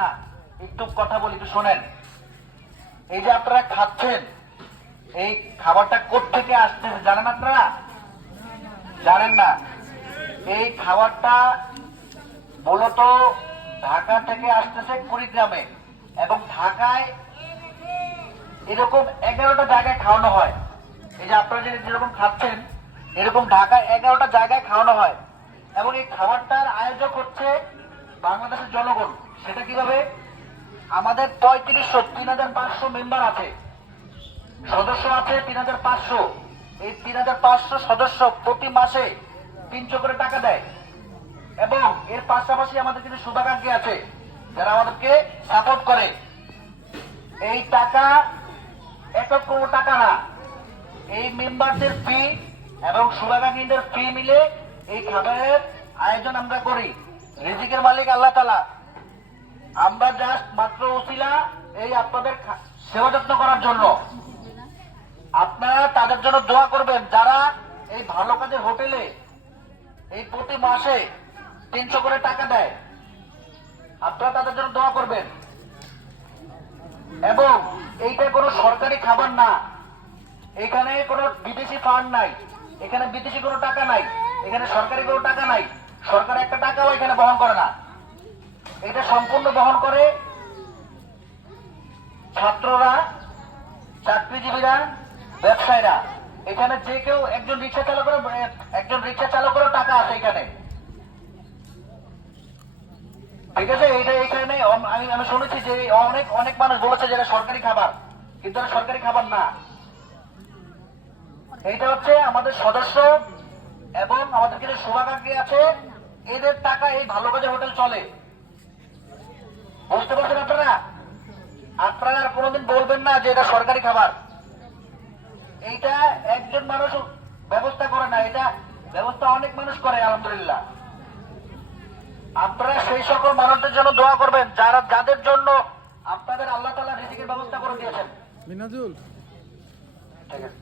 না, একটু কথা বলি, একটু শোনেন। এই যে আপনারা খাচ্ছেন, এই খাবারটা কোত্থেকে আসতেছে জানেন আপনারা? জানেন না। এই খাবারটা মূলত ঢাকা থেকে আসতেছে কুড়িগ্রামে, এবং ঢাকায় এরকম 11টা জায়গায় খাওয়ানো হয়। এই যে আপনারা যেরকম খাচ্ছেন, এরকম ঢাকায় 11টা জায়গায় খাওয়ানো হয়, এবং এই খাবারটার আয়োজক হচ্ছে বাংলাদেশের জনগণ। সেটা কিভাবে? আমাদের ৩৫০০ মেম্বার আছে, সদস্য আছে ৩৫০০। এই ৩৫০০ সদস্য প্রতি মাসে ৩০০ করে টাকা দেয়, এবং এর পাশাপাশি আমাদের কিছু শুভাকাঙ্ক্ষী আছে যারা আমাদেরকে সাপোর্ট করে। এই টাকা একক কোনো টাকা না, এই মেম্বারদের ফি এবং শুভাকাঙ্ক্ষীদের ফি মিলে এই খাবারের আয়োজন আমরা করি। রিজিকের মালিক আল্লাহ তাআলা। আমরা জাস্ট মাত্র ওসিলা এই আপনাদের সেবা যত্ন করার জন্য। আপনারা তাদের জন্য দোয়া করবেন যারা এই ভালো কাজের হোটেলে এই প্রতি মাসে ৩০০ করে টাকা দেয়। আপনারা তাদের জন্য দোয়া করবেন। এবং এইটা কোনো সরকারি খাবার না, এখানে কোনো বিদেশি ফান্ড নাই, এখানে বিদেশি কোনো টাকা নাই, এখানে সরকারি কোনো টাকা নাই। সরকার একটা টাকাও এখানে বহন করে না। এটা সম্পূর্ণ বহন করে ছাত্ররা, চাকরিজীবীরা, ব্যবসায়ীরা। এখানে যে কেউ একজন রিক্সা চালকেরও টাকা আছে এখানে, ঠিক আছে? এখানে আমি শুনেছি যে অনেক অনেক মানুষ বলেছে যে এটা সরকারি খাবার, কিন্তু এটা সরকারি খাবার না। এইটা হচ্ছে আমাদের সদস্য এবং আমাদের কিছু শুভাকাঙ্ক্ষী আছে, এদের টাকা এই ভালো কাজের হোটেল চলে। বুঝতে পারছেন আপনারা? আপনারা আর কোনোদিন বলবেন না যে এটা সরকারি খাবার। এইটা একজন মানুষ ব্যবস্থা করে না, এটা ব্যবস্থা অনেক মানুষ করে আলহামদুলিল্লাহ। আপনারা সেই সকল মানুষদের জন্য দোয়া করবেন যাদের জন্য আপনাদের আল্লাহ তাআলা রিজিকের ব্যবস্থা করে দিয়েছেন। মিনাজুল, ঠিক আছে।